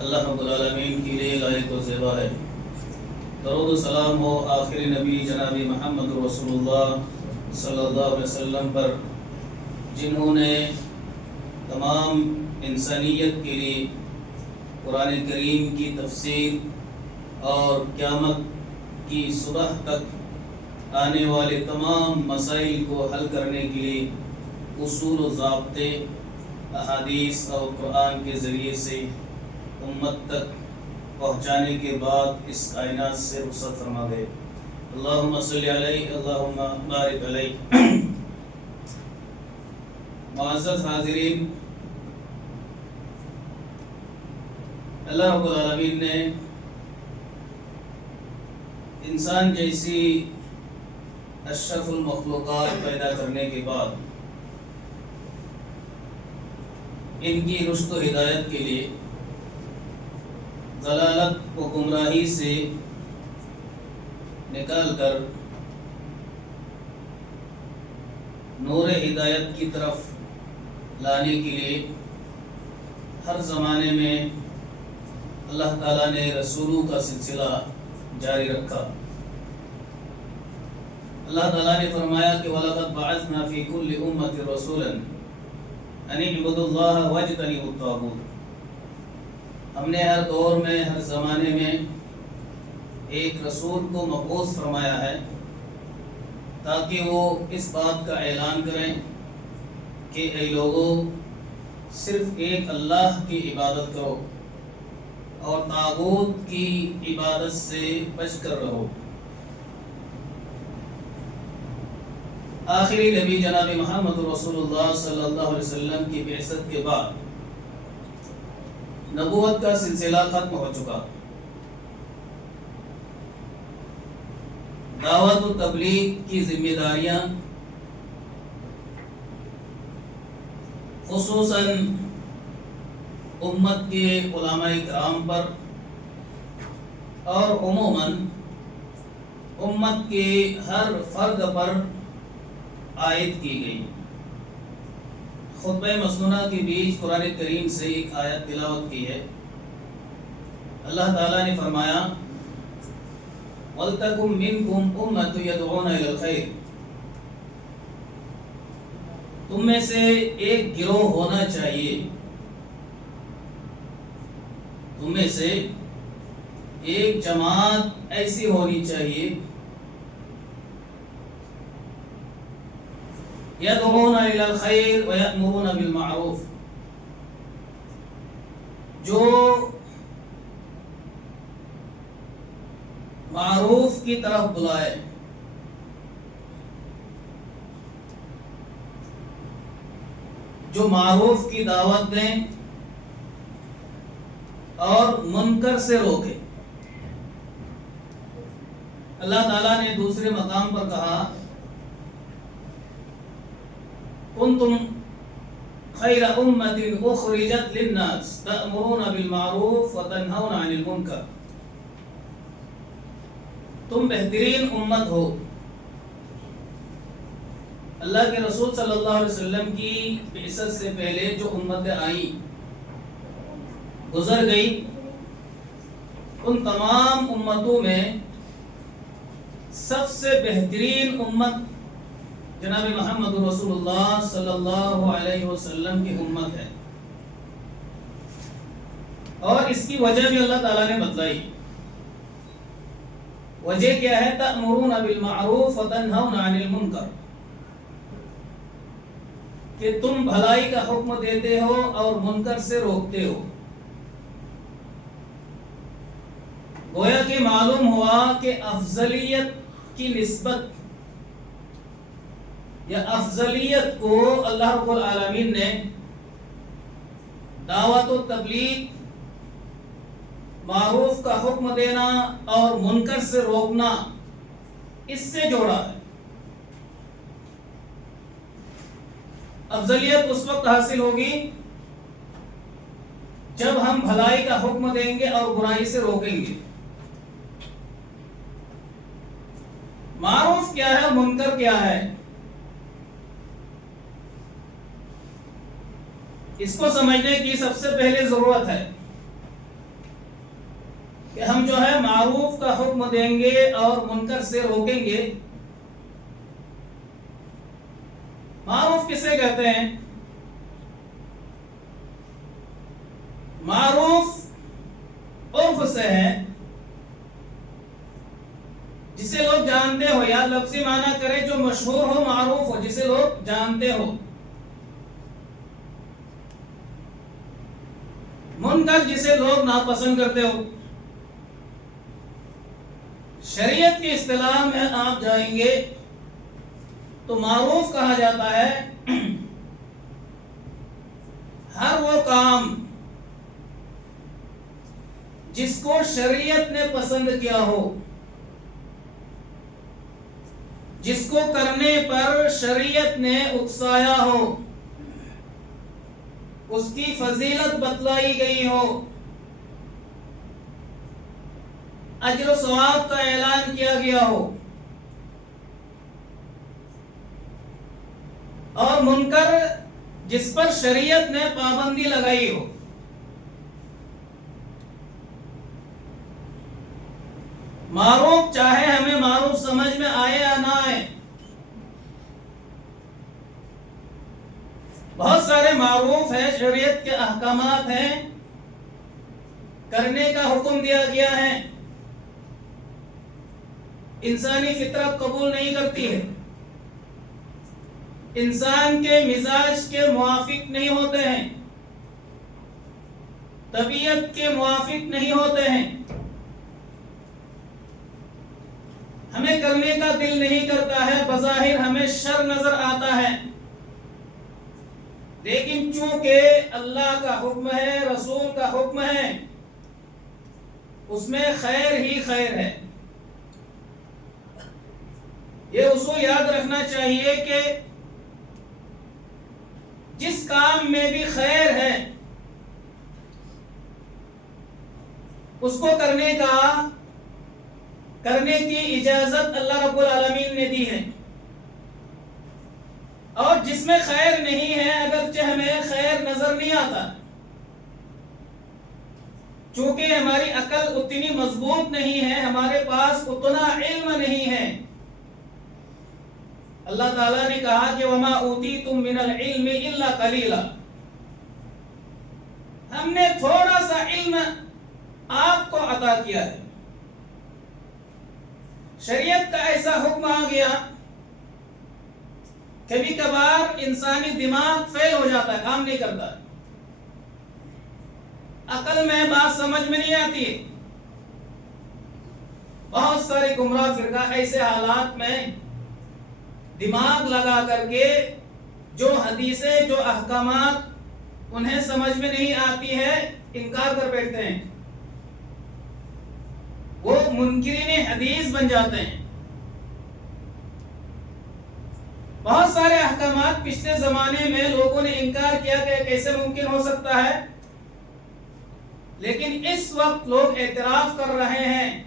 اللہ رب العالمین کے لیے لائق و زیبا ہے۔ درود و سلام ہو آخری نبی جناب محمد رسول اللہ صلی اللہ علیہ وسلم پر، جنہوں نے تمام انسانیت کے لیے قرآن کریم کی تفسیر اور قیامت کی صبح تک آنے والے تمام مسائل کو حل کرنے کے لیے اصول و ضابطے احادیث اور قرآن کے ذریعے سے امت تک پہنچانے کے بعد اس کائنات سے رخصت فرما گئے۔ اللہم صلی علیہ، اللہم بارک علیہ۔ معزز حاضرین، اللہ رب العالمین نے انسان جیسی اشرف المخلوقات پیدا کرنے کے بعد ان کی رشد و ہدایت کے لیے ضلالت و گمراہی سے نکال کر نور ہدایت کی طرف لانے کے لیے ہر زمانے میں اللہ تعالیٰ نے رسولوں کا سلسلہ جاری رکھا۔ اللہ تعالیٰ نے فرمایا کہ وَلَقَدْ بَعَثْنَا فِي كُلِّ أُمَّةٍ رَسُولًا أَنِ اعْبُدُوا اللَّهَ وَاجْتَنِبُوا الطَّاغُوتَ۔ ہم نے ہر دور میں، ہر زمانے میں ایک رسول کو مبعوث فرمایا ہے تاکہ وہ اس بات کا اعلان کریں کہ اے لوگوں، صرف ایک اللہ کی عبادت کرو اور طاغوت کی عبادت سے بچ کر رہو۔ آخری نبی جناب محمد رسول اللہ صلی اللہ علیہ وسلم کی بعثت کے بعد نبوت کا سلسلہ ختم ہو چکا۔ دعوت و تبلیغ کی ذمہ داریاں خصوصاً امت کے علماء کرام پر اور عموماً امت کے ہر فرد پر عائد کی گئی۔ خطبہ مسنونہ کے بیچ قرآن کریم سے ایک آیت تلاوت کی ہے۔ اللہ تعالیٰ نے فرمایا وَلْتَكُمْ مِنْكُمْ أُمَّةٌ يَدْعُونَ إِلَى الْخَيْرِ۔ تم میں سے ایک گروہ ہونا چاہیے، تم میں سے ایک جماعت ایسی ہونی چاہیے يَدْعُونَ إِلَى الْخَيْرِ وَيَأْمُرُونَ بِالْمَعْرُوفِ، جو معروف کی طرف بلائے، جو معروف کی دعوت دیں اور منکر سے روکے۔ اللہ تعالیٰ نے دوسرے مقام پر کہا کنتم خیر امت اخرجت للناس تأمرون بالمعروف وتنہون عن المنکر۔ تم بہترین امت ہو۔ اللہ کے رسول صلی اللہ علیہ وسلم کی بعثت سے پہلے جو امتیں آئیں، گزر گئی، ان تمام امتوں میں سب سے بہترین امت جناب محمد رسول اللہ صلی اللہ علیہ وسلم کی امت ہے، اور اس کی وجہ بھی اللہ تعالیٰ نے بتلائی۔ وجہ کیا ہے؟ تأمرون بالمعروف وتنہون عن المنکر، کہ تم بھلائی کا حکم دیتے ہو اور منکر سے روکتے ہو۔ گویا کہ معلوم ہوا کہ افضلیت کی نسبت یا افضلیت کو اللہ رب العالمین نے دعوت و تبلیغ، معروف کا حکم دینا اور منکر سے روکنا، اس سے جوڑا ہے۔ افضلیت اس وقت حاصل ہوگی جب ہم بھلائی کا حکم دیں گے اور برائی سے روکیں گے۔ معروف کیا ہے، منکر کیا ہے، اس کو سمجھنے کی سب سے پہلے ضرورت ہے۔ کہ ہم جو ہے معروف کا حکم دیں گے اور منکر سے روکیں گے. معروف کسے کہتے ہیں؟ معروف عرف سے ہے جسے لوگ جانتے ہو، یا لفظی معنی کرے جو مشہور ہو، معروف ہو، جسے لوگ جانتے ہو. منکر جسے لوگ ناپسند کرتے ہو. شریعت کی اصطلاح میں آپ جائیں گے تو معروف کہا جاتا ہے ہر وہ کام جس کو شریعت نے پسند کیا ہو، جس کو کرنے پر شریعت نے اکسایا ہو، اس کی فضیلت بتلائی گئی ہو، اجر و ثواب کا اعلان کیا گیا ہو. اور منکر جس پر شریعت نے پابندی لگائی ہو. معروف چاہے ہمیں معروف سمجھ میں آئے یا نہ آئے، بہت سارے معروف ہیں، شریعت کے احکامات ہیں، کرنے کا حکم دیا گیا ہے، انسانی فطرت قبول نہیں کرتی ہے، انسان کے مزاج کے موافق نہیں ہوتے ہیں، طبیعت کے موافق نہیں ہوتے ہیں، ہمیں کرنے کا دل نہیں کرتا ہے، بظاہر ہمیں شر نظر آتا ہے، لیکن چونکہ اللہ کا حکم ہے، رسول کا حکم ہے، اس میں خیر ہی خیر ہے. یہ اصول یاد رکھنا چاہیے کہ جس کام میں بھی خیر ہے اس کو کرنے کی اجازت اللہ رب العالمین نے دی ہے، اور جس میں خیر نہیں ہے اگرچہ ہمیں خیر نظر نہیں آتا، چونکہ ہماری عقل اتنی مضبوط نہیں ہے، ہمارے پاس اتنا علم نہیں ہے. اللہ تعالیٰ نے کہا کہ وَمَا أُوتِيتُم مِّنَ الْعِلْمِ إِلَّا قَلِيلًا، ہم نے تھوڑا سا علم آپ کو عطا کیا ہے. شریعت کا ایسا حکم آ گیا، کبھی کبھار انسانی دماغ فیل ہو جاتا ہے، کام نہیں کرتا، عقل میں بات سمجھ میں نہیں آتی. بہت سارے گمراہ فرقہ ایسے حالات میں دماغ لگا کر کے جو حدیثیں، جو احکامات انہیں سمجھ میں نہیں آتی ہے، انکار کر بیٹھتے ہیں، وہ منکرین حدیث بن جاتے ہیں. بہت سارے احکامات پچھلے زمانے میں لوگوں نے انکار کیا کہ کیسے ممکن ہو سکتا ہے، لیکن اس وقت لوگ اعتراف کر رہے ہیں.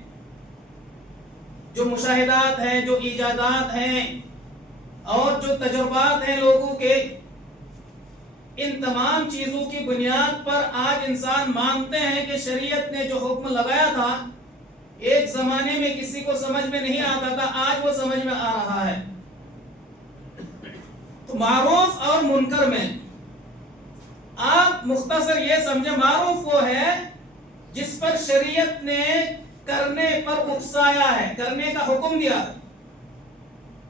جو مشاہدات ہیں، جو ایجادات ہیں اور جو تجربات ہیں لوگوں کے، ان تمام چیزوں کی بنیاد پر آج انسان مانتے ہیں کہ شریعت نے جو حکم لگایا تھا، ایک زمانے میں کسی کو سمجھ میں نہیں آتا تھا، آج وہ سمجھ میں آ رہا ہے. تو معروف اور منکر میں آپ مختصر یہ سمجھیں، معروف وہ ہے جس پر شریعت نے کرنے پر اکسایا ہے، کرنے کا حکم دیا ہے،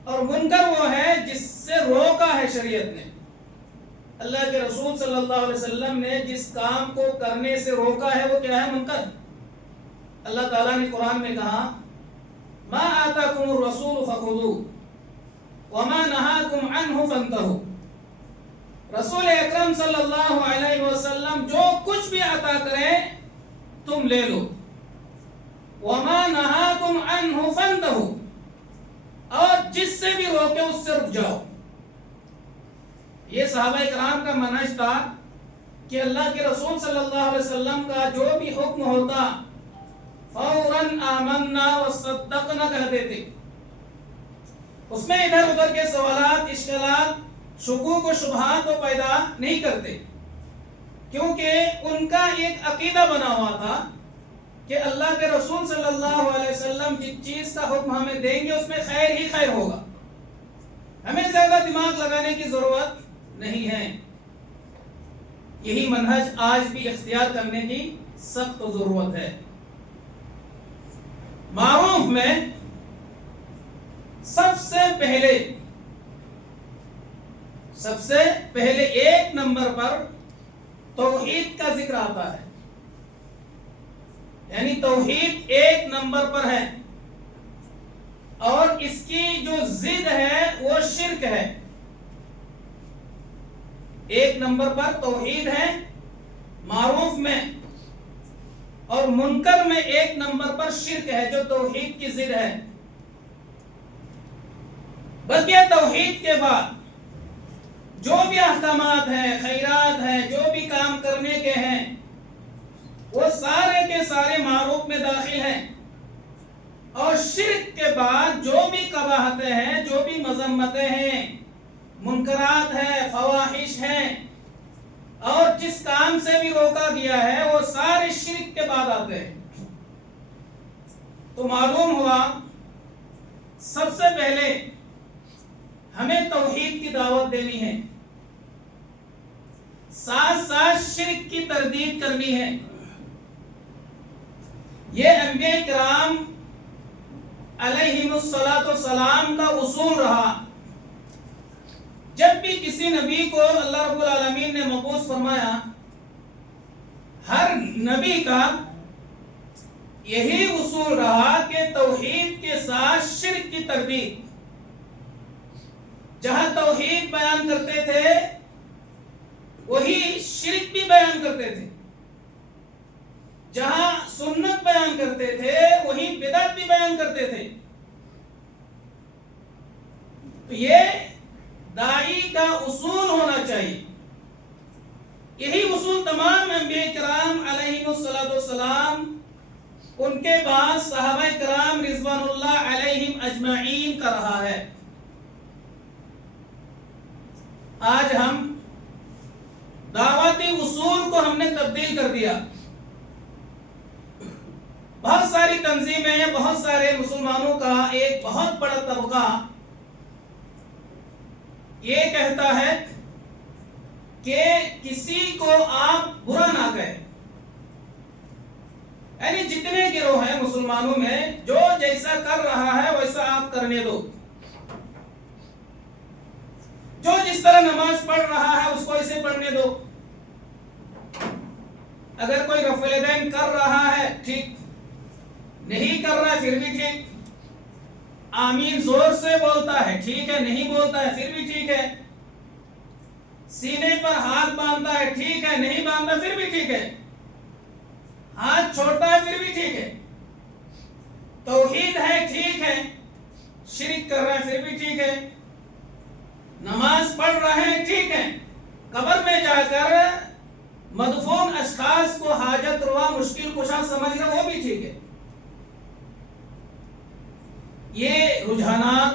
اور منکر وہ ہے جس سے روکا ہے شریعت نے. اللہ کے رسول صلی اللہ علیہ وسلم نے جس کام کو کرنے سے روکا ہے وہ کیا ہے؟ منکر. اللہ تعالیٰ نے قرآن میں کہا مَا آتَاكُمُ الرَّسُولُ فَخُذُوهُ وَمَا نَهَاكُمْ عَنْهُ فَانْتَهُوا. رسول اکرم صلی اللہ علیہ وسلم جو کچھ بھی عطا کریں تم لے لو. وَمَا نَهَاكُمْ عَنْهُ فَانْتَهُوا، اور جس سے بھی روکے اس سے رک جاؤ. یہ صحابہ کرام کا منہج تھا کہ اللہ کے رسول صلی اللہ علیہ وسلم کا جو بھی حکم ہوتا فوراً آمنا وصدقنا کہتے تھے، اس میں ادھر ادھر کے سوالات، اشکالات، شکوک و شبہات کو پیدا نہیں کرتے، کیونکہ ان کا ایک عقیدہ بنا ہوا تھا کہ اللہ کے رسول صلی اللہ علیہ وسلم جس چیز کا حکم ہمیں دیں گے اس میں خیر ہی خیر ہوگا، ہمیں زیادہ دماغ لگانے کی ضرورت نہیں ہے۔ یہی منہج آج بھی اختیار کرنے کی سخت ضرورت ہے۔ معروف میں سب سے پہلے ایک نمبر پر توحید کا ذکر آتا ہے، یعنی توحید ایک نمبر پر ہے، اور اس کی جو ضد ہے وہ شرک ہے۔ ایک نمبر پر توحید ہے معروف میں، اور منکر میں ایک نمبر پر شرک ہے جو توحید کی ضد ہے۔ بلکہ توحید کے بعد جو بھی احکامات ہیں، خیرات ہیں، جو بھی کام کرنے کے ہیں، وہ سارے کے سارے معروف میں داخل ہیں، اور شرک کے بعد جو بھی قباحتیں ہیں، جو بھی مذمتیں ہیں، منکرات ہیں، فواحش ہیں، اور جس کام سے بھی روکا گیا ہے وہ سارے شرک کے بعد آتے ہیں۔ تو معلوم ہوا سب سے پہلے ہمیں توحید کی دعوت دینی ہے، ساتھ ساتھ شرک کی تردید کرنی ہے۔ یہ انبیاء کرام علیہم السلام کا اصول رہا۔ جب بھی کسی نبی کو اللہ رب العالمین نے مبعوث فرمایا، ہر نبی کا یہی اصول رہا کہ توحید کے ساتھ شرک کی تردید۔ جہاں توحید بیان کرتے تھے وہی شرک بھی بیان کرتے تھے، جہاں سنت بیان کرتے تھے وہی بدعت بھی بیان کرتے تھے۔ تو یہ داعی کا اصول ہونا چاہیے۔ یہی اصول تمام انبیاء کرام علیہم السلام، ان کے بعد صحابہ کرام رضوان اللہ علیہم اجمعین کا رہا ہے۔ آج ہم دعوتی اصول کو ہم نے تبدیل کر دیا۔ بہت ساری تنظیمیں، بہت سارے مسلمانوں کا ایک بہت بڑا طبقہ یہ کہتا ہے کہ کسی کو آپ برا نہ کہیں، یعنی جتنے گروہ ہیں مسلمانوں میں جو جیسا کر رہا ہے ویسا آپ کرنے دو، جو جس طرح نماز پڑھ رہا ہے اس کو اسے پڑھنے دو، اگر کوئی رفع الیدین کر رہا ہے ٹھیک، نہیں کر رہا ہے پھر بھی ٹھیک، آمین زور سے بولتا ہے ٹھیک ہے، نہیں بولتا ہے پھر بھی ٹھیک ہے، سینے پر ہاتھ باندھتا ہے ٹھیک ہے، نہیں باندھتا پھر بھی ٹھیک ہے، ہاتھ چھوڑتا ہے پھر بھی ٹھیک ہے، توحید ہے ٹھیک ہے، شرک کر رہا ہے پھر بھی ٹھیک ہے، نماز پڑھ رہے ہیں ٹھیک ہے، قبر میں جا کر مدفون اشخاص کو حاجت روا مشکل کشا سمجھ رہا وہ بھی ٹھیک ہے۔ یہ رجحانات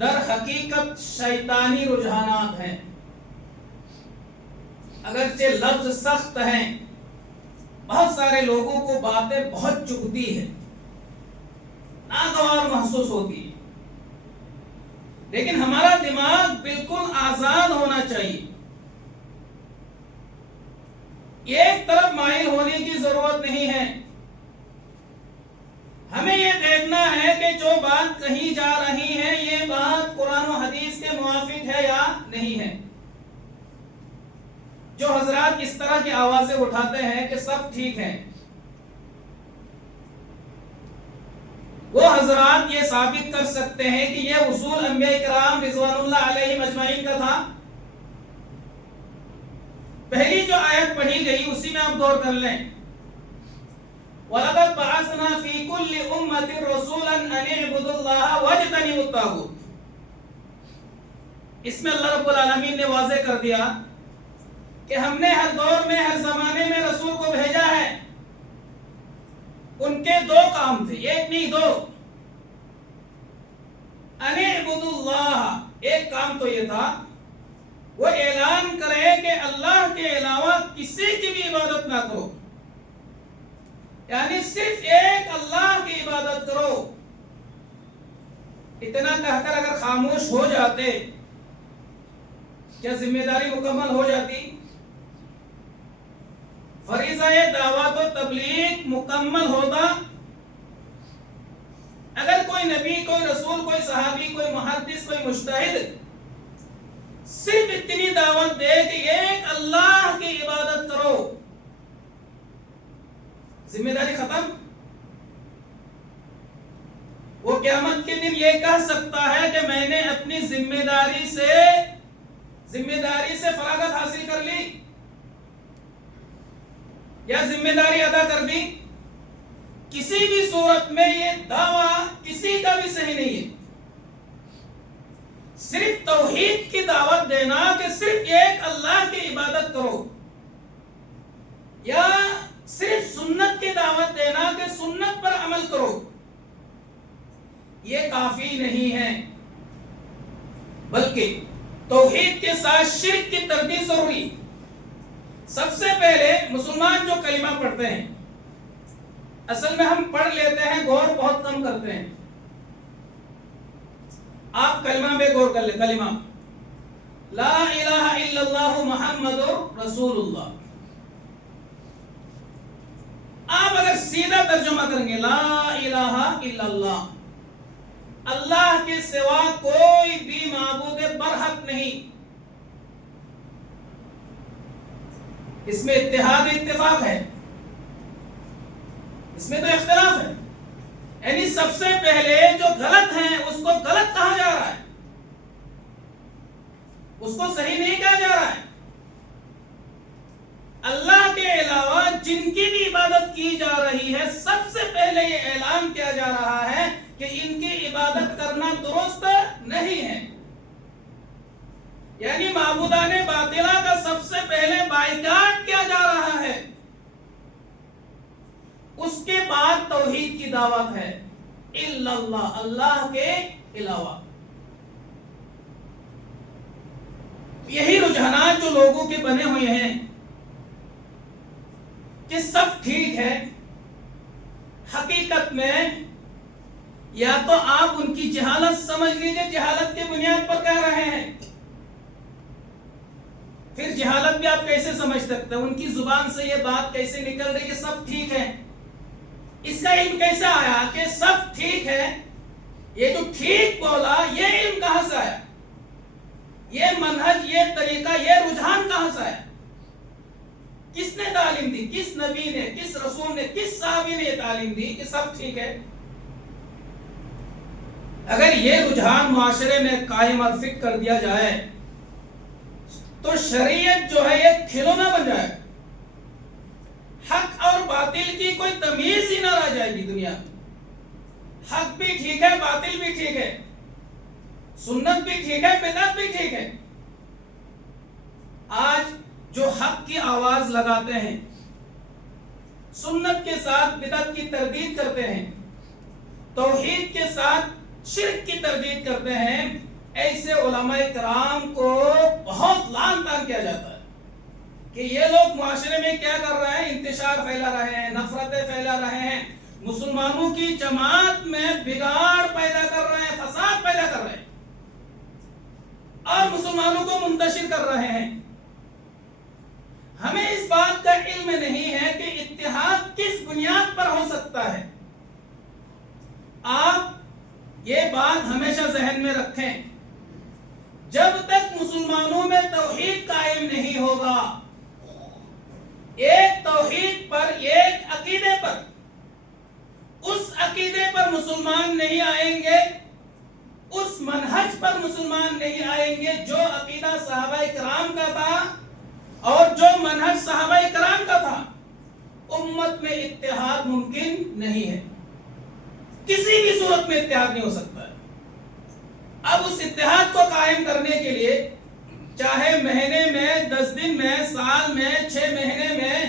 در حقیقت شیطانی رجحانات ہیں۔ اگرچہ لفظ سخت ہیں، بہت سارے لوگوں کو باتیں بہت چبھتی ہیں، ناگوار محسوس ہوتی ہے، لیکن ہمارا دماغ بالکل آزاد ہونا چاہیے، ایک طرف مائل ہونے کی ضرورت نہیں ہے۔ ہمیں یہ دیکھنا ہے کہ جو بات کہی جا رہی ہے یہ بات قرآن و حدیث کے موافق ہے یا نہیں ہے۔ جو حضرات اس طرح کی آوازیں اٹھاتے ہیں کہ سب ٹھیک ہیں، وہ حضرات یہ ثابت کر سکتے ہیں کہ یہ اصول انبیاء کرام رضوان اللہ علیہم اجمعین کا تھا۔ پہلی جو آیت پڑھی گئی اسی میں آپ غور کر لیں، وَلَقَدْ بَعَثْنَا فِي كُلِّ أُمَّةٍ رَسُولًا أَنِ اعْبُدُوا اللَّهَ وَاجْتَنِبُوا الطَّاغُوتَ۔ اس میں اللہ رب العالمین نے واضح کر دیا کہ ہم نے ہر دور میں ہر زمانے میں رسول کو بھیجا ہے، ان کے دو کام تھے، ایک نہیں دو۔ أَنِ اعْبُدُوا اللَّهَ، ایک کام تو یہ تھا وہ اعلان کرے کہ اللہ کے علاوہ کسی کی بھی عبادت نہ کرو۔ یعنی صرف ایک اللہ کی عبادت کرو. اتنا کہہ کر اگر خاموش ہو جاتے کیا ذمہ داری مکمل ہو جاتی؟ فریضہ دعوت و تبلیغ مکمل ہوتا. اگر کوئی نبی، کوئی رسول، کوئی صحابی، کوئی محدث، کوئی مجتہد صرف اتنی دعوت دے کہ ایک اللہ کی عبادت کرو، ذمہ داری ختم. وہ قیامت کے دن یہ کہہ سکتا ہے کہ میں نے اپنی ذمہ داری سے فراغت حاصل کر لی یا ذمہ داری ادا کر دی. کسی بھی صورت میں یہ دعویٰ کسی کا بھی صحیح نہیں ہے. صرف توحید کی دعوت دینا کہ صرف ایک اللہ کی عبادت کرو، یا صرف سنت کی دعوت دینا کہ سنت پر عمل کرو، یہ کافی نہیں ہے. بلکہ توحید کے ساتھ شرک کی تردید ضروری. سب سے پہلے مسلمان جو کلمہ پڑھتے ہیں، اصل میں ہم پڑھ لیتے ہیں، غور بہت کم کرتے ہیں. آپ کلمہ پہ غور کر لیں. کلمہ لا الہ الا اللہ محمد رسول اللہ. آپ اگر سیدھا ترجمہ کریں گے لا الہ الا اللہ، اللہ کے سوا کوئی بھی معبود برحق نہیں. اس میں اتحاد اتفاق ہے، اس میں تو اختلاف ہے. یعنی سب سے پہلے جو غلط ہیں اس کو غلط کہا جا رہا ہے، اس کو صحیح نہیں کہا جا رہا ہے. اللہ کے علاوہ جن کی بھی عبادت کی جا رہی ہے، سب سے پہلے یہ اعلان کیا جا رہا ہے کہ ان کی عبادت کرنا درست نہیں ہے. یعنی معبودان باطلہ کا سب سے پہلے بائیکاٹ کیا جا رہا ہے. اس کے بعد توحید کی دعوت ہے، الا اللہ، اللہ کے علاوہ. یہی رجحانات جو لوگوں کے بنے ہوئے ہیں کہ سب ٹھیک ہے، حقیقت میں یا تو آپ ان کی جہالت سمجھ لیجئے، جہالت کی بنیاد پر کہہ رہے ہیں. پھر جہالت بھی آپ کیسے سمجھ سکتے ہیں؟ ان کی زبان سے یہ بات کیسے نکل رہی کہ سب ٹھیک ہے؟ اس کا علم کیسے آیا کہ سب ٹھیک ہے؟ یہ جو ٹھیک بولا یہ علم کہاں سے آیا؟ یہ منہج، یہ طریقہ، یہ رجحان کہاں سے آیا؟ کس نے تعلیم دی؟ کس نبی نے، کس رسول نے، کس صحابی نے یہ تعلیم دی کہ سب ٹھیک ہے؟ اگر یہ رجحان معاشرے میں قائم اور فکر کر دیا جائے تو شریعت جو ہے یہ کھلونا بن جائے. حق اور باطل کی کوئی تمیز ہی نہ رہ جائے گی دنیا میں. حق بھی ٹھیک ہے، باطل بھی ٹھیک ہے، سنت بھی ٹھیک ہے، بدعت بھی ٹھیک ہے. آج جو حق کی آواز لگاتے ہیں، سنت کے ساتھ بدعت کی تردید کرتے ہیں، توحید کے ساتھ شرک کی تردید کرتے ہیں، ایسے علماء کرام کو بہت لعن طعن کیا جاتا ہے کہ یہ لوگ معاشرے میں کیا کر رہے ہیں؟ انتشار پھیلا رہے ہیں، نفرتیں پھیلا رہے ہیں، مسلمانوں کی جماعت میں بگاڑ پیدا کر رہے ہیں، فساد پیدا کر رہے ہیں اور مسلمانوں کو منتشر کر رہے ہیں. ہمیں اس بات کا علم نہیں ہے کہ اتحاد کس بنیاد پر ہو سکتا ہے. آپ یہ بات ہمیشہ ذہن میں رکھیں، جب تک مسلمانوں میں توحید قائم نہیں ہوگا، ایک توحید پر، ایک عقیدے پر، اس عقیدے پر مسلمان نہیں آئیں گے، اس منہج پر مسلمان نہیں آئیں گے جو عقیدہ صحابہ کرام کا تھا اور جو منہج صحابہ کرام کا تھا. امت میں اتحاد ممکن نہیں ہے، کسی بھی صورت میں اتحاد نہیں ہو سکتا ہے. اب اس اتحاد کو قائم کرنے کے لیے چاہے مہینے میں، 10 دن میں، سال میں، 6 مہینے میں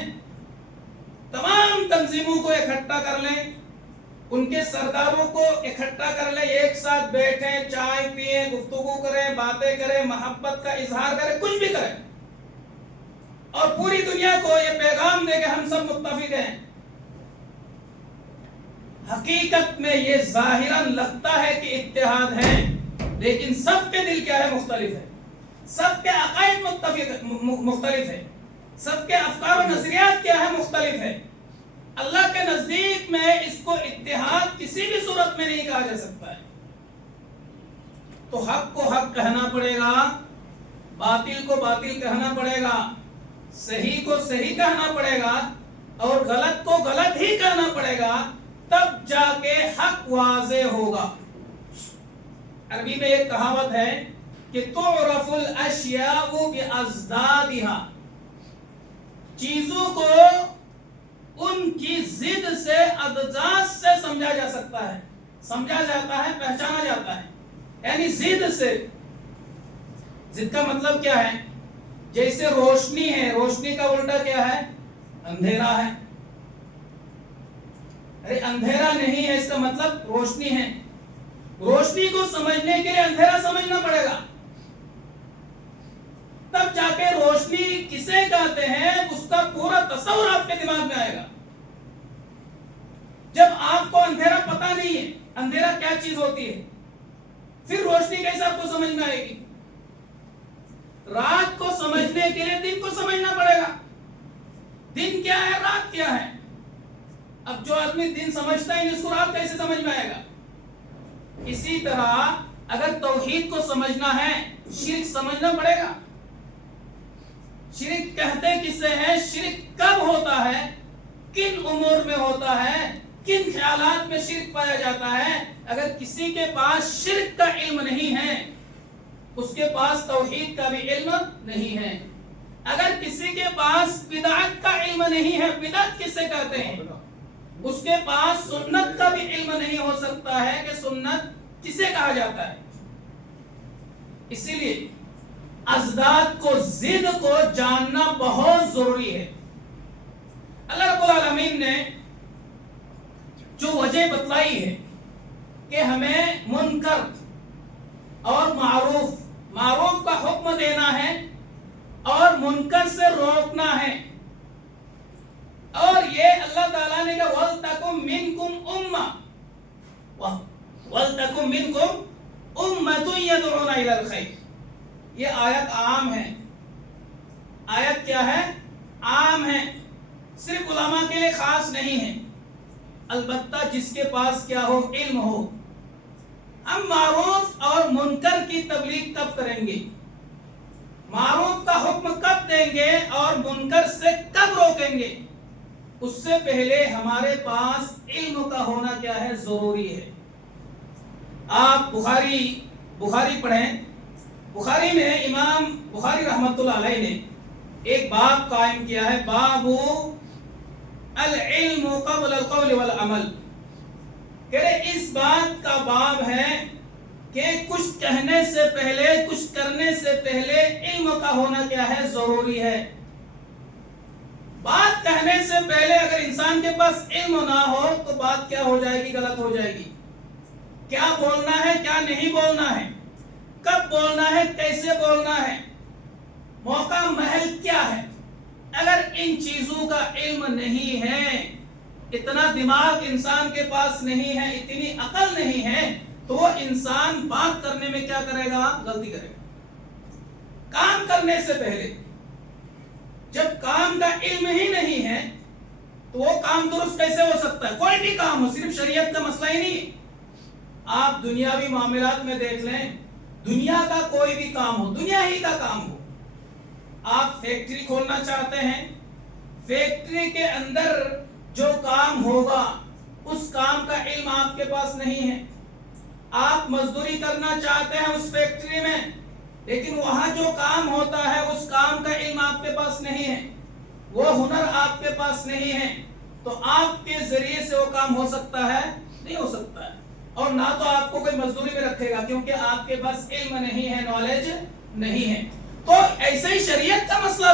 تمام تنظیموں کو اکٹھا کر لیں، ان کے سرداروں کو اکٹھا کر لیں، ایک ساتھ بیٹھیں، چائے پیئیں، گفتگو کریں، باتیں کریں، محبت کا اظہار کریں، کچھ بھی کریں اور پوری دنیا کو یہ پیغام دے کہ ہم سب متفق ہیں. حقیقت میں یہ ظاہراً لگتا ہے کہ اتحاد ہے، لیکن سب کے دل کیا ہے؟ مختلف ہے، سب کے عقائد مختلف ہے، سب کے افکار و نظریات کیا ہے؟ مختلف ہے۔ اللہ کے نزدیک میں اس کو اتحاد کسی بھی صورت میں نہیں کہا جا سکتا ہے۔ تو حق کو حق کہنا پڑے گا، باطل کو باطل کہنا پڑے گا، صحیح کو صحیح کہنا پڑے گا، اور غلط کو غلط ہی کہنا پڑے گا، تب جا کے حق واضح ہوگا۔ عربی میں ایک کہاوت ہے کہ تعرف الاشیاء بازدادها، چیزوں کو ان کی ضد سے، اضداد سے سمجھا جا سکتا ہے، سمجھا جاتا ہے، پہچانا جاتا ہے، یعنی ضد سے۔ ضد کا مطلب کیا ہے؟ جیسے روشنی ہے، روشنی کا الٹا کیا ہے؟ اندھیرا ہے۔ ارے اندھیرا نہیں ہے، اس کا مطلب روشنی ہے۔ روشنی کو سمجھنے کے لیے اندھیرا سمجھنا پڑے گا، تب جا کے روشنی کسے کہتے ہیں اس کا پورا تصور آپ کے دماغ میں آئے گا۔ جب آپ کو اندھیرا پتہ نہیں ہے اندھیرا کیا چیز ہوتی ہے، پھر روشنی کیسے آپ کو سمجھ میں آئے گی؟ رات کو سمجھنے کے لیے دن کو سمجھنا پڑے گا، دن کیا ہے، رات کیا ہے۔ اب جو آدمی دن سمجھتا ہے اس کو رات کیسے سمجھ میں آئے گا؟ اسی طرح اگر توحید کو سمجھنا ہے، شرک سمجھنا پڑے گا۔ شرک کہتے کسے ہیں؟ شرک کب ہوتا ہے، کن امور میں ہوتا ہے، کن خیالات میں شرک پایا جاتا ہے۔ اگر کسی کے پاس شرک کا علم نہیں ہے، اس کے پاس توحید کا بھی علم نہیں ہے۔ اگر کسی کے پاس بدعت کا علم نہیں ہے، بدعت کسے کہتے ہیں، اس کے پاس سنت کا بھی علم نہیں ہو سکتا ہے کہ سنت کسے کہا جاتا ہے۔ اسی لیے اضداد کو، ضد کو جاننا بہت ضروری ہے۔ اللہ رب العالمین نے جو وجہ بتلائی ہے کہ ہمیں منکر اور معروف کا حکم دینا ہے اور منکر سے روکنا ہے، اور یہ اللہ تعالیٰ نے کہا وَلْتَكُمْ مِنْكُمْ أُمَّةٌ وَلْتَكُمْ مِنْكُمْ أُمَّةٌ يَدْعُونَ إِلَى الْخَيْرِ۔ یہ آیت عام ہے۔ آیت کیا ہے؟ عام ہے، صرف علماء کے لیے خاص نہیں ہے، البتہ جس کے پاس کیا ہو؟ علم ہو۔ ہم معروف اور منکر کی تبلیغ کب کریں گے، معروف کا حکم کب دیں گے اور منکر سے کب روکیں گے، اس سے پہلے ہمارے پاس علم کا ہونا کیا ہے؟ ضروری ہے۔ آپ بخاری پڑھیں، بخاری میں امام بخاری رحمۃ اللہ علیہ نے ایک باب قائم کیا ہے، باب العلم قبل القول والعمل۔ کہ اس بات کا باب ہے کہ کچھ کہنے سے پہلے، کچھ کرنے سے پہلے علم کا ہونا کیا ہے؟ ضروری ہے۔ بات کہنے سے پہلے اگر انسان کے پاس علم نہ ہو تو بات کیا ہو جائے گی؟ غلط ہو جائے گی۔ کیا بولنا ہے، کیا نہیں بولنا ہے، کب بولنا ہے، کیسے بولنا ہے، موقع محل کیا ہے، اگر ان چیزوں کا علم نہیں ہے، اتنا دماغ انسان کے پاس نہیں ہے، اتنی عقل نہیں ہے، تو وہ انسان بات کرنے میں کیا کرے گا؟ غلطی کرے گا۔ کام کرنے سے پہلے جب کام کا علم ہی نہیں ہے تو وہ کام درست کیسے ہو سکتا ہے؟ کوئی بھی کام ہو، صرف شریعت کا مسئلہ ہی نہیں۔ آپ دنیاوی معاملات میں دیکھ لیں، دنیا کا کوئی بھی کام ہو، دنیا ہی کا کام ہو، آپ فیکٹری کھولنا چاہتے ہیں، فیکٹری کے اندر جو کام ہوگا اس کام کا علم آپ کے پاس نہیں ہے۔ آپ مزدوری کرنا چاہتے ہیں اس فیکٹری میں، لیکن وہاں جو کام ہوتا ہے اس کام کا علم آپ کے پاس نہیں ہے، وہ ہنر آپ کے پاس نہیں ہے، تو آپ کے ذریعے سے وہ کام ہو سکتا ہے؟ نہیں ہو سکتا ہے۔ اور نہ تو آپ کو کوئی مزدوری میں رکھے گا، کیونکہ آپ کے پاس علم نہیں ہے، نالج نہیں ہے۔ تو ایسے ہی شریعت کا مسئلہ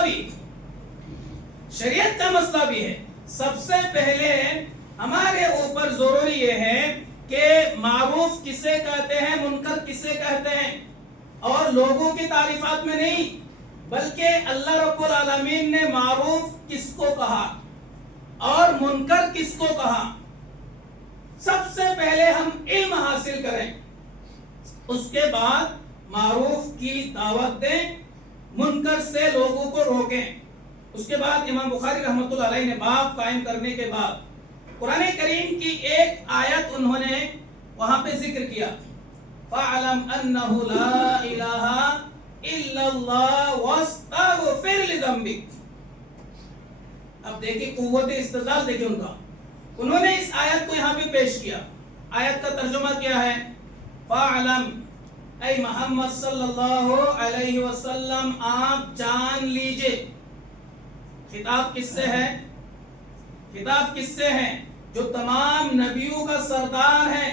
بھی ہے۔ سب سے پہلے ہمارے اوپر ضروری یہ ہے کہ معروف کسے کہتے ہیں، منکر کسے کہتے ہیں، اور لوگوں کی تعریفات میں نہیں، بلکہ اللہ رب العالمین نے معروف کس کو کہا اور منکر کس کو کہا، سب پہلے ہم علم حاصل کریں، اس کے بعد معروف کی دعوت دیں، منکر سے لوگوں کو روکیں۔ اس کے بعد امام بخاری رحمۃ اللہ علیہ نے باب قائم کرنے کے بعد قرآن کریم کی ایک آیت انہوں نے وہاں پہ ذکر کیا، فَاعْلَمْ أَنَّهُ لَا إِلَٰهَ إِلَّا اللَّهُ وَاسْتَغْفِرْ لِذَنبِكَ۔ اب دیکھیں قوت استدلال دیکھیں ان کا، انہوں نے اس آیت کو یہاں پہ پیش کیا۔ آیت کا ترجمہ کیا ہے؟ فَاعْلَمْ، اے محمد صلی اللہ علیہ وسلم آپ جان لیجئے۔ خطاب کس سے ہے؟ خطاب کس سے ہے؟ جو تمام نبیوں کا سردار ہے،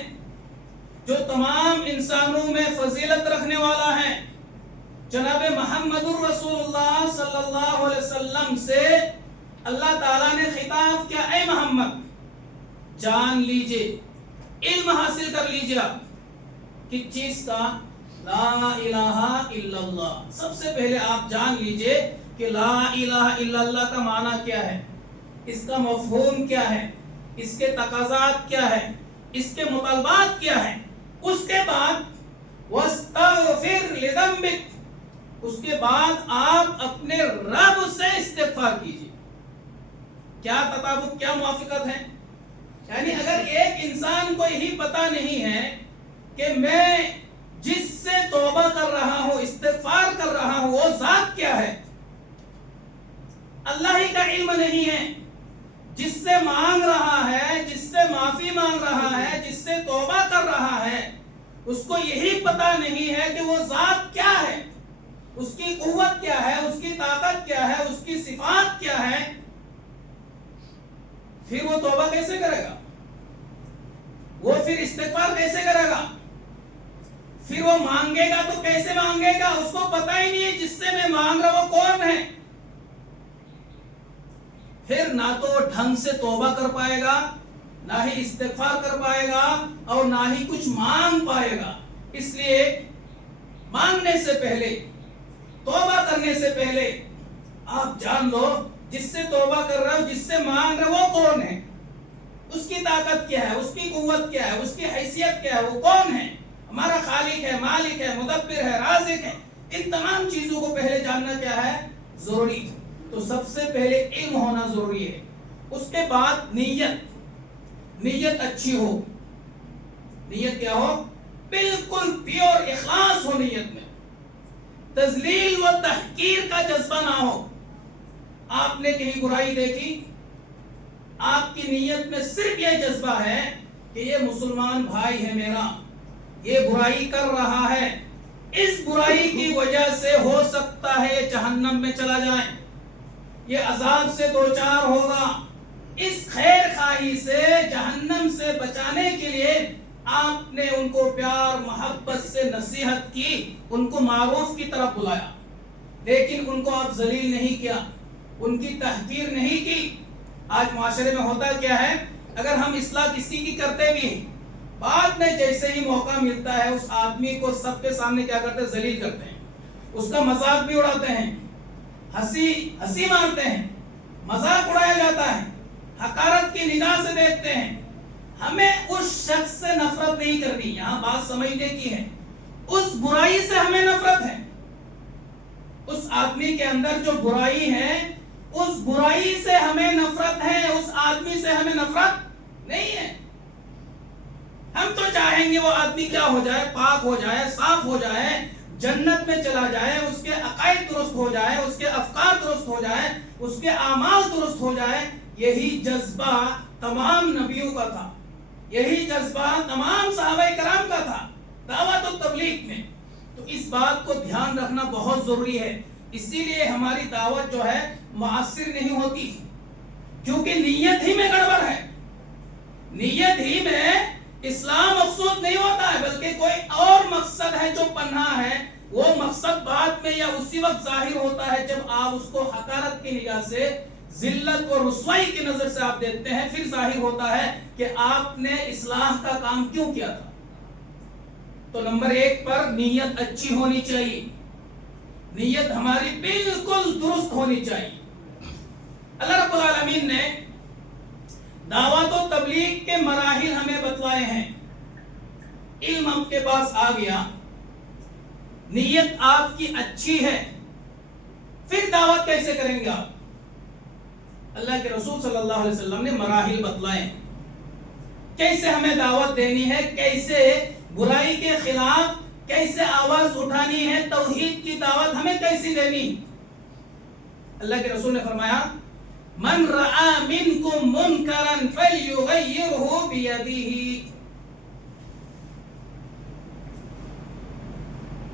جو تمام انسانوں میں فضیلت رکھنے والا ہے، جناب محمد الرسول اللہ صلی اللہ علیہ وسلم سے اللہ تعالیٰ نے خطاب کیا، اے محمد جان لیجئے، علم حاصل کر لیجئے آپ کس چیز کا؟ لا الہ الا اللہ۔ سب سے پہلے آپ جان لیجئے کہ لا الہ الا اللہ کا معنی کیا ہے، اس کا مفہوم کیا ہے، اس کے تقاضات کیا ہے، اس کے مطالبات کیا ہے۔ اس کے بعد وَاسْتَغْفِرْ لِذَنبِكَ، اس کے بعد آپ اپنے رب سے استغفار کیجئے۔ کیا تطابق، کیا موافقت ہے؟ یعنی اگر ایک انسان کو یہی پتا نہیں ہے کہ میں جس سے توبہ کر رہا ہوں، استغفار کر رہا ہوں، وہ ذات کیا ہے، اللہ ہی کا علم نہیں ہے، جس سے مانگ رہا ہے، جس سے معافی مانگ رہا ہے، جس سے توبہ کر رہا ہے، اس کو یہی پتا نہیں ہے کہ وہ ذات کیا ہے، اس کی قوت کیا ہے، اس کی طاقت کیا ہے، اس کی صفات کیا ہے، پھر وہ توبہ کیسے کرے گا؟ وہ پھر استغفار کیسے کرے گا؟ پھر وہ مانگے گا تو کیسے مانگے گا؟ اس کو پتا ہی نہیں ہے جس سے میں مانگ رہا ہوں وہ کون ہے۔ پھر نہ تو ڈھنگ سے توبہ کر پائے گا، نہ ہی استغفار کر پائے گا، اور نہ ہی کچھ مانگ پائے گا۔ اس لیے مانگنے سے پہلے، توبہ کرنے سے پہلے آپ جان لو جس سے توبہ کر رہا ہو، جس سے مانگ رہا وہ کون ہے، اس کی طاقت کیا ہے، اس کی قوت کیا ہے، اس کی حیثیت کیا ہے، وہ کون ہے، ہمارا خالق ہے، مالک ہے، مدبر ہے، رازق ہے۔ ان تمام چیزوں کو پہلے جاننا کیا ہے؟ ضروری ہے۔ تو سب سے پہلے علم ہونا ضروری ہے۔ اس کے بعد نیت اچھی ہو۔ نیت کیا ہو؟ بالکل پیور اخلاص ہو نیت میں، تذلیل و تحقیر کا جذبہ نہ ہو۔ آپ نے کہیں برائی دیکھی، آپ کی نیت میں صرف یہ جذبہ ہے کہ یہ مسلمان بھائی ہے میرا، یہ برائی کر رہا ہے، اس برائی کی وجہ سے ہو سکتا ہے یہ جہنم میں چلا جائے، یہ عذاب سے دوچار ہوگا، اس خیر خواہی سے جہنم سے بچانے کے لیے آپ نے ان کو پیار محبت سے نصیحت کی، ان کو معروف کی طرف بلایا، لیکن ان کو آپ ذلیل نہیں کیا، ان کی تحقیر نہیں کی۔ آج معاشرے میں ہوتا کیا ہے، اگر ہم اصلاح کسی کی کرتے بھی ہیں، بعد میں جیسے ہی موقع ملتا ہے اس آدمی کو سب کے سامنے کیا کرتے ہیں؟ ذلیل کرتے ہیں، اس کا مذاق بھی اڑاتے ہیں، ہنسی مارتے ہیں، مذاق اڑایا جاتا ہے، حقارت کی نگاہ سے دیکھتے ہیں۔ ہمیں اس شخص سے نفرت نہیں کرنی، یہاں بات سمجھنے کی ہے، اس برائی سے ہمیں نفرت ہے، اس آدمی کے اندر جو برائی ہے اس برائی سے ہمیں نفرت ہے، اس آدمی سے ہمیں نفرت نہیں ہے۔ ہم تو چاہیں گے وہ آدمی کیا ہو جائے؟ پاک ہو جائے، صاف ہو جائے، جنت میں چلا جائے، اس کے عقائد درست ہو جائے، اس کے افکار درست ہو جائے، اس کے اعمال درست ہو جائے۔ یہی جذبہ تمام نبیوں کا تھا، یہی جذبہ تمام صحابہ کرام کا تھا دعوت و تبلیغ میں۔ تو اس بات کو دھیان رکھنا بہت ضروری ہے، اسی لیے ہماری دعوت جو ہے مؤثر نہیں ہوتی، کیونکہ نیت ہی میں گڑبڑ ہے، نیت ہی میں اسلام مقصود نہیں ہوتا ہے، بلکہ کوئی اور مقصد ہے جو پنہا ہے۔ وہ مقصد بعد میں یا اسی وقت ظاہر ہوتا ہے جب آپ اس کو حقارت کی نگاہ سے، ذلت اور رسوائی کی نظر سے آپ دیکھتے ہیں، پھر ظاہر ہوتا ہے کہ آپ نے اصلاح کا کام کیوں کیا تھا۔ تو نمبر 1 پر نیت اچھی ہونی چاہیے، نیت ہماری بالکل درست ہونی چاہیے۔ اللہ رب العالمین نے دعوت و تبلیغ کے مراحل ہمیں بتلائے ہیں. علم آپ کے پاس آ گیا, نیت آپ کی اچھی ہے, پھر دعوت کیسے کریں گے آپ؟ اللہ کے رسول صلی اللہ علیہ وسلم نے مراحل بتلائے, کیسے ہمیں دعوت دینی ہے, کیسے برائی کے خلاف کیسے آواز اٹھانی ہے, توحید کی دعوت ہمیں کیسی دینی. اللہ کے رسول نے فرمایا من رعا منکم منکرا فلیغیرہ بیدیہ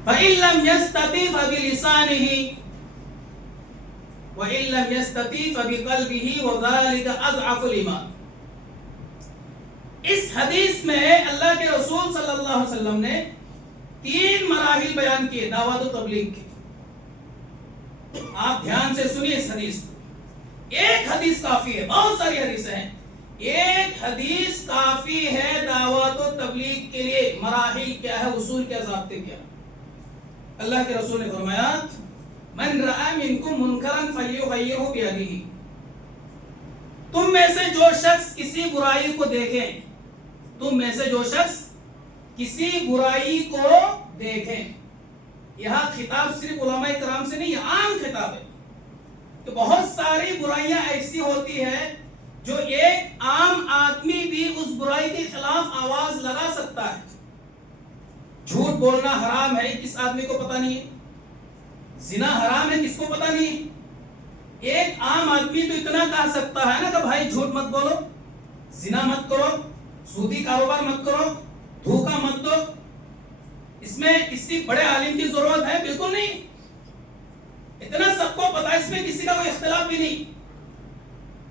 فإن لم يستطع فبلسانه وإن لم يستطع فبقلبه وذلك أضعف الإيمان. اس حدیث میں اللہ کے رسول صلی اللہ علیہ وسلم نے 3 مراحل بیان کیے دعوت و تبلیغ کے. آپ دھیان سے سنیے اس حدیث کو. ایک حدیث کافی ہے, بہت ساری حدیثیں ہیں, ایک حدیث کافی ہے دعوت و تبلیغ کے لیے. مراحل کیا ہے, اصول کیا, ضابطے کیا. اللہ کے رسول نے فرمایا من رأى منکم منکرا فلیغیرہ بیدیہ, تم میں سے جو شخص کسی برائی کو دیکھیں, تم میں سے جو شخص کسی برائی کو دیکھیں. یہاں خطاب صرف علماء کرام سے نہیں, عام خطاب ہے. تو بہت ساری برائیاں ایسی ہوتی ہیں جو ایک عام آدمی بھی اس برائی کے خلاف آواز لگا سکتا ہے. جھوٹ بولنا حرام ہے, کس آدمی کو پتہ نہیں ہے. زنا حرام ہے, کس کو پتہ نہیں ہے. ایک عام آدمی تو اتنا کہہ سکتا ہے نا کہ بھائی جھوٹ مت بولو, زنا مت کرو, سودی کاروبار مت کرو, دھوکہ مت دو. اس میں کسی بڑے عالم کی ضرورت ہے؟ بالکل نہیں. اتنا سب کو پتا, اس میں کسی کا کوئی اختلاف بھی نہیں.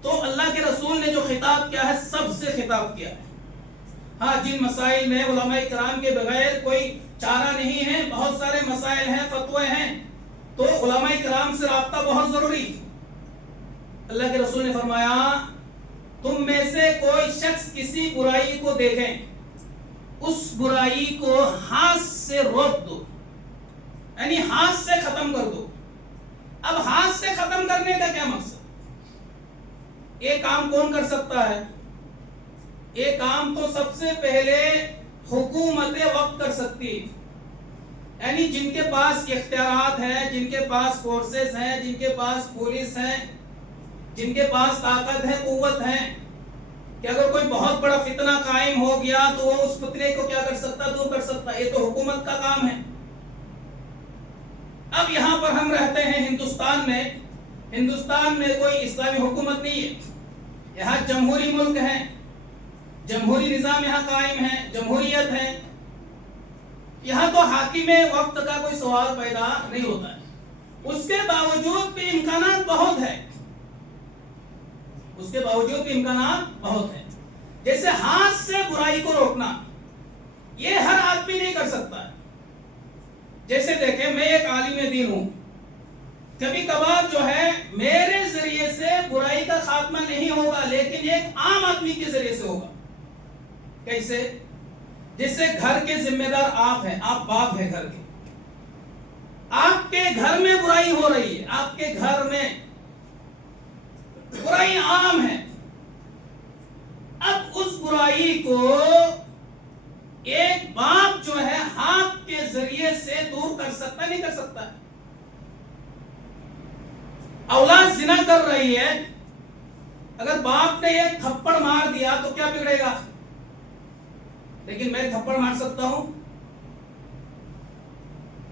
تو اللہ کے رسول نے جو خطاب کیا ہے سب سے خطاب کیا ہے. ہاں, جن مسائل میں علماء کرام کے بغیر کوئی چارہ نہیں ہے, بہت سارے مسائل ہیں, فتوے ہیں, تو علماء کرام سے رابطہ بہت ضروری. اللہ کے رسول نے فرمایا تم میں سے کوئی شخص کسی برائی کو دیکھیں, اس برائی کو ہاتھ سے روک دو, یعنی ہاتھ سے ختم کر دو. اب ہاتھ سے ختم کرنے کا کیا مقصد؟ یہ کام کون کر سکتا ہے؟ یہ کام تو سب سے پہلے حکومت وقت کر سکتی ہے, یعنی جن کے پاس اختیارات ہیں, جن کے پاس فورسز ہیں, جن کے پاس پولیس ہیں, جن کے پاس طاقت ہے, قوت ہے, کہ اگر کوئی بہت بڑا فتنہ قائم ہو گیا تو وہ اس فتنے کو کیا کر سکتا, دور کر سکتا. یہ تو حکومت کا کام ہے. اب یہاں پر ہم رہتے ہیں ہندوستان میں, ہندوستان میں کوئی اسلامی حکومت نہیں ہے, یہاں جمہوری ملک ہے, جمہوری نظام یہاں قائم ہے, جمہوریت ہے. یہاں تو حاکم وقت کا کوئی سوال پیدا نہیں ہوتا ہے. اس کے باوجود بھی امکانات بہت ہے, اس کے باوجود بھی امکانات بہت ہیں. جیسے ہاتھ سے برائی کو روکنا, یہ ہر آدمی نہیں کر سکتا ہے. جیسے دیکھیں, میں ایک عالم دین ہوں, کبھی کبھار جو ہے میرے ذریعے سے برائی کا خاتمہ نہیں ہوگا, لیکن ایک عام آدمی کے ذریعے سے ہوگا. کیسے؟ جیسے گھر کے ذمہ دار آپ ہیں, آپ باپ ہیں گھر کے, آپ کے گھر میں برائی ہو رہی ہے, آپ کے گھر میں برائی عام ہے. اب اس برائی کو ایک باپ جو ہے ہاتھ کے ذریعے سے دور کر سکتا نہیں کر سکتا ہے. اولاد زنا کر رہی ہے, اگر باپ نے ایک تھپڑ مار دیا تو کیا بگڑے گا؟ لیکن میں تھپڑ مار سکتا ہوں.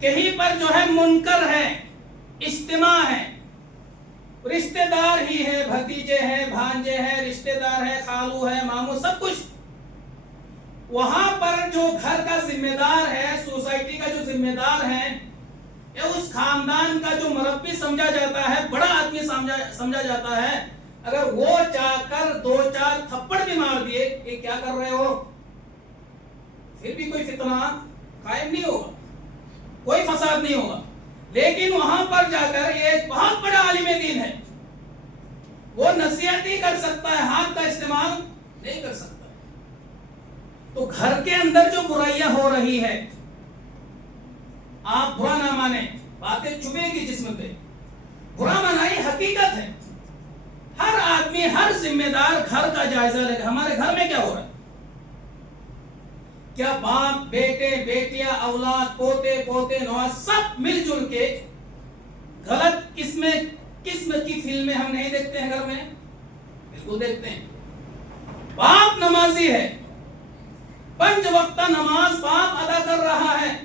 کہیں پر جو ہے منکر ہے, اجتماع ہے, رشتہ دار ہی ہے, بھتیجے ہیں, بھانجے ہیں, رشتہ دار ہے, خالو ہے, ماموں, سب کچھ. وہاں پر جو گھر کا ذمہ دار ہے, سوسائٹی کا جو ذمہ دار ہے, یا اس خاندان کا جو مربی سمجھا جاتا ہے, بڑا آدمی سمجھا جاتا ہے, اگر وہ جا کر 2-4 تھپڑ بھی مار دیے, یہ کیا کر رہے ہو, پھر بھی کوئی فتنہ قائم نہیں ہوگا, کوئی فساد نہیں ہوگا. لیکن وہاں پر جا کر ایک بہت بڑا عالم دین ہے, وہ نصیحت ہی کر سکتا ہے, ہاتھ کا استعمال نہیں کر سکتا. تو گھر کے اندر جو برائیاں ہو رہی ہے, آپ برا نہ مانیں, باتیں چبھے گی جسم پہ, برا مانا یہ حقیقت ہے. ہر آدمی ہر ذمہ دار گھر کا جائزہ لے گا. ہمارے گھر میں کیا ہو رہا ہے؟ کیا باپ بیٹے بیٹیاں اولاد پوتے پوتے نواز سب مل جل کے غلط قسم کی فلمیں ہم نہیں دیکھتے ہیں گھر میں؟ بالکل دیکھتے ہیں. باپ نمازی ہے, 5 وقتہ نماز باپ ادا کر رہا ہے,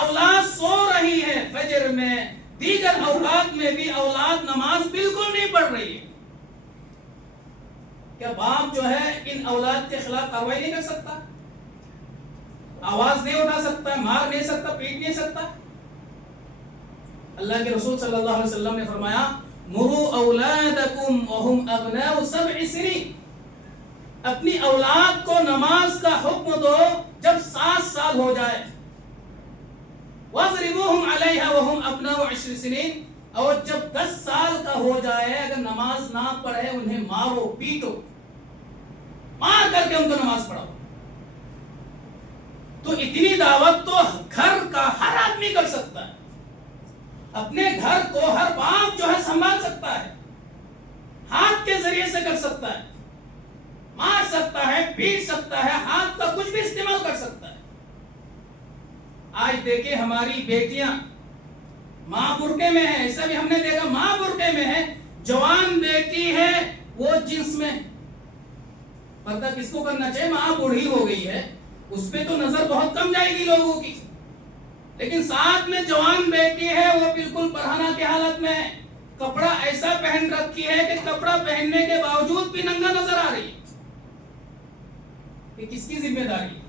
اولاد سو رہی ہے فجر میں, دیگر اوقات میں بھی اولاد نماز بالکل نہیں پڑھ رہی ہے. کیا باپ جو ہے ان اولاد کے خلاف کارروائی نہیں کر سکتا؟ آواز نہیں اٹھا سکتا, مار نہیں سکتا, پیٹ نہیں سکتا؟ اللہ کے رسول صلی اللہ علیہ وسلم نے فرمایا مروا اولادکم وهم ابناء 7 سنین, اپنی اولاد کو نماز کا حکم دو جب 7 سال ہو جائے. وَاضْرِبُوهُمْ عَلَيْهَا وَهُمْ أَبْنَاءُ 10 سنین, اور جب 10 سال کا ہو جائے اگر نماز نہ پڑھے انہیں مارو پیٹو, مار کر کے ان کو نماز پڑھاؤ. تو اتنی دعوت تو گھر کا ہر آدمی کر سکتا ہے. اپنے گھر کو ہر باپ جو ہے سنبھال سکتا ہے, ہاتھ کے ذریعے سے کر سکتا ہے, مار سکتا ہے, پیٹ سکتا ہے, ہاتھ کا کچھ بھی استعمال کر سکتا ہے. آج دیکھیں ہماری بیٹیاں ماں برقعے میں ہے, ایسا بھی ہم نے دیکھا ماں برقعے میں ہے, جوان بیٹی ہے وہ جنس میں. پردہ کس کو کرنا چاہیے؟ ماں بوڑھی ہو گئی ہے, اس پہ تو نظر بہت کم جائے گی لوگوں کی, لیکن ساتھ میں جوان بیٹی ہے وہ بالکل پرہانہ کی حالت میں ہے, کپڑا ایسا پہن رکھی ہے کہ کپڑا پہننے کے باوجود بھی ننگا نظر آ رہی ہے. یہ کس کی ذمہ داری ہے؟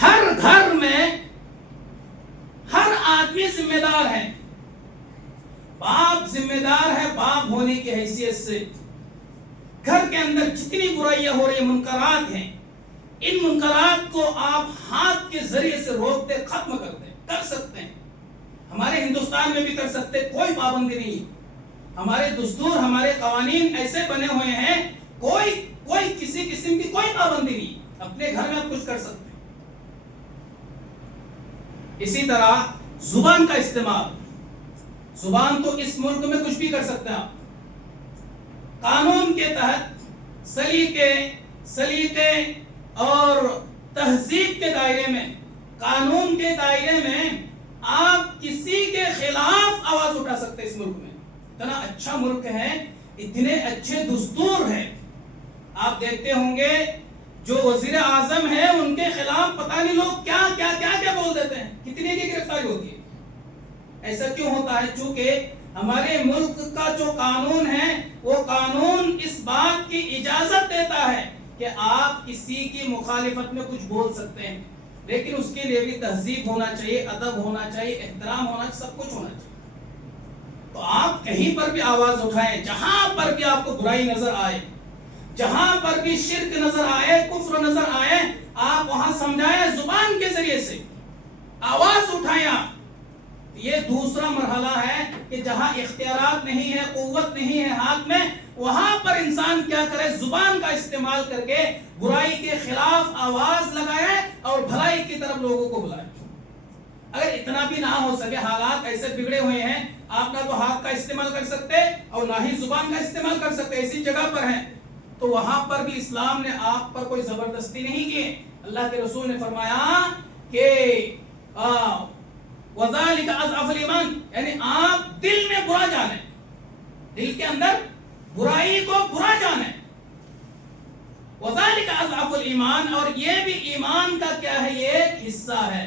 ہر گھر میں ہر آدمی ذمہ دار ہے. باپ ذمہ دار ہے باپ ہونے کی حیثیت سے. گھر کے اندر جتنی برائیاں ہو رہی منکرات ہیں, ان منکرات کو آپ ہاتھ کے ذریعے سے روک دے, ختم کر دیں. کر سکتے ہیں, ہمارے ہندوستان میں بھی کر سکتے, کوئی پابندی نہیں. ہمارے دستور ہمارے قوانین ایسے بنے ہوئے ہیں, کوئی کسی قسم کی کوئی پابندی نہیں. اپنے گھر میں آپ کچھ کر سکتے ہیں. اسی طرح زبان کا استعمال, زبان تو اس ملک میں کچھ بھی کر سکتے ہیں آپ. قانون کے تحت سلیقے اور تہذیب کے دائرے میں, قانون کے دائرے میں آپ کسی کے خلاف آواز اٹھا سکتے ہیں. اس ملک میں اتنا اچھا ملک ہے, اتنے اچھے دستور ہیں. آپ دیکھتے ہوں گے جو وزیر اعظم ہے ان کے خلاف پتہ نہیں لوگ کیا بول دیتے ہیں, کتنے کی گرفتاری ہوتی ہے. ایسا کیوں ہوتا ہے؟ چونکہ ہمارے ملک کا جو قانون ہے وہ قانون اس بات کی اجازت دیتا ہے کہ آپ کسی کی مخالفت میں کچھ بول سکتے ہیں, لیکن اس کے لیے بھی تہذیب ہونا چاہیے, ادب ہونا چاہیے, احترام ہونا چاہیے, سب کچھ ہونا چاہیے. تو آپ کہیں پر بھی آواز اٹھائیں, جہاں پر بھی آپ کو برائی نظر آئے, جہاں پر بھی شرک نظر آئے, کفر نظر آئے, آپ وہاں سمجھائیں زبان کے ذریعے سے, آواز اٹھائیں. آپ یہ دوسرا مرحلہ ہے کہ جہاں اختیارات نہیں ہے, قوت نہیں ہے ہاتھ میں, وہاں پر انسان کیا کرے؟ زبان کا استعمال کر کے برائی کے خلاف آواز لگائے اور بھلائی کی طرف لوگوں کو بلائے. اگر اتنا بھی نہ ہو سکے, حالات ایسے بگڑے ہوئے ہیں, آپ نہ تو ہاتھ کا استعمال کر سکتے اور نہ ہی زبان کا استعمال کر سکتے, ایسی جگہ پر ہیں, تو وہاں پر بھی اسلام نے آپ پر کوئی زبردستی نہیں کی. اللہ کے رسول نے فرمایا کہ وَذَلِكَ أَضْعَفُ الْإِيمَانِ, یعنی آپ دل میں برا جانیں, دل کے اندر برائی کو برا جانیں. وَذَلِكَ أَضْعَفُ الْإِيمَانِ, اور یہ بھی ایمان کا کیا ہے؟ یہ ایک حصہ ہے.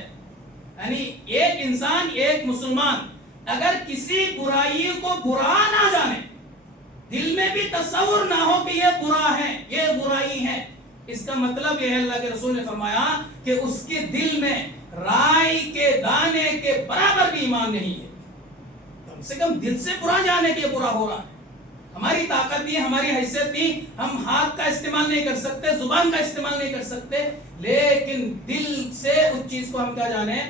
یعنی ایک انسان, ایک مسلمان اگر کسی برائی کو برا نہ جانے, دل میں بھی تصور نہ ہو کہ یہ برا ہے, یہ برائی ہے, اس کا مطلب یہ ہے, اللہ کے رسول نے فرمایا کہ اس کے دل میں رائی کے دانے کے برابر بھی ایمان نہیں ہے. کم سے کم دل سے برا جانے کہ یہ برا ہو رہا ہے. ہماری طاقت نہیں, ہماری حیثیت نہیں, ہم ہاتھ کا استعمال نہیں کر سکتے, زبان کا استعمال نہیں کر سکتے, لیکن دل سے اس چیز کو ہم کیا جانیں؟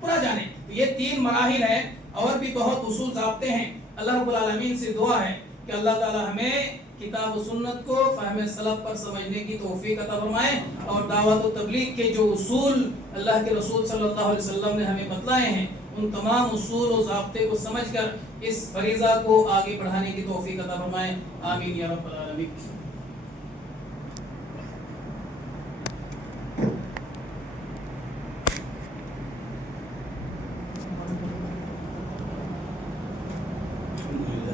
برا جانیں. یہ 3 مراحل ہیں, اور بھی بہت اصول ضابطے ہیں. اللہ رب العالمین سے دعا ہے کہ اللہ تعالی ہمیں کتاب و سنت کو فہم سلف پر سمجھنے کی توفیق عطا فرمائے, اور دعوت و تبلیغ کے جو اصول اللہ کے رسول صلی اللہ علیہ وسلم نے ہمیں بتلائے ہیں ان تمام اصول و ضابطے کو سمجھ کر اس فریضہ کو آگے بڑھانے کی توفیق عطا فرمائے. آمین یا رب العالمین. الحمدللہ